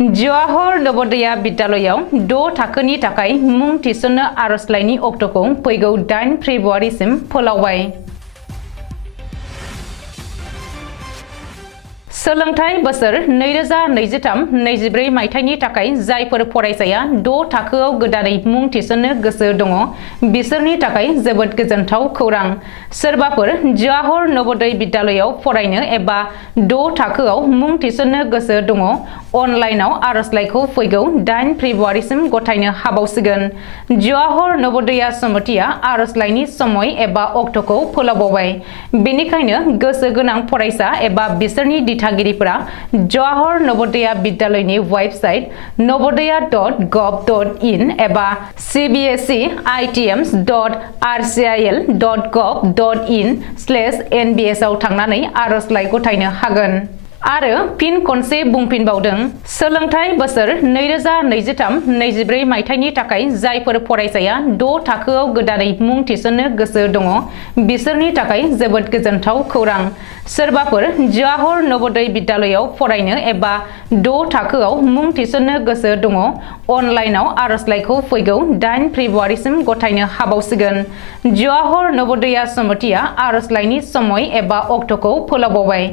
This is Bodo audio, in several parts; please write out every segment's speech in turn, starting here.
जवाहर नबदय विद्यालयाव 6 थाखोनि थाखाय मुं थिसननो आरजलाइनि अक्ट'खौ फैगौ 8 फेब्रुवारिसिम फोलावबाय। सोलोंथाइ बोसोर 2023-24 मायथाइनि थाखाय जायफोर फरायसाया 6 थाखोआव गोदानै मुं थिसननो गोसो दङ बिसोरनि थाखाय जोबोद गोजोनथाव खौरां। सोरबाफोर जवाहर नबदय विद्यालयाव फरायनो एबा 6 थाखोआव मुं थिसननो गोसो दङ अनलाइनाव आरजलाइखौ फैगौ 8 फेब्रुवारिसिम गथायनो हाबावसिगोन। जवाहर नबदय समितिया आरजलाइनि समय एबा अक्ट'खौ फोलावबाय। बेनिखायनो गोसो गोनां फरायसा एबा बिसोरनि दिथागिरिफोरा जवाहर नबदय विद्यालयनि वेबसाइट nabodaya.gov.in एबा cbse.itms.rcil.gov.in/nbs आव थांनानै आरजलाइ गथायनो हागोन। आरो फिन खनसे बुंफिनबावदों सोलोंथाइ बोसोर 2023-24 मायथाइनि थाखाय जायफोर फरायसाया 6 थाखोआव गोदानै मुं थिसननो गोसो दङ बिसोरनि थाखाय जोबोद गोजोनथाव खौरां। सोरबाफोर जवाहर नबदय विद्यालयाव फरायनो एबा 6 थाखोआव मुं थिसननो गोसो दङ अनलाइनाव आरजलाइखौ फैगौ 8 फेब्रुवारिसिम गथायनो हाबावसिगोन। जवाहर नबदय समितिया आरजलाइनि समय एबा अक्ट'खौ फोलावबाय।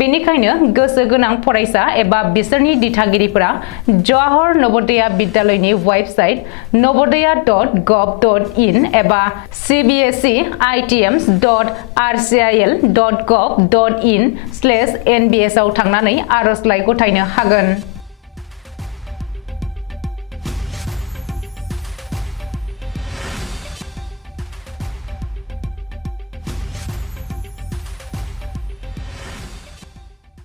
बेनिखायनो गोसो गोनां फरायसा एबा बिसोरनि दिथागिरिफोरा जवाहर नबदय विद्यालयनि वेबसाइट nabodaya.gov.in एबा cbse.itms.rcil.gov.in/nbs आव थांनानै आरजलाइ गथायनो हागोन।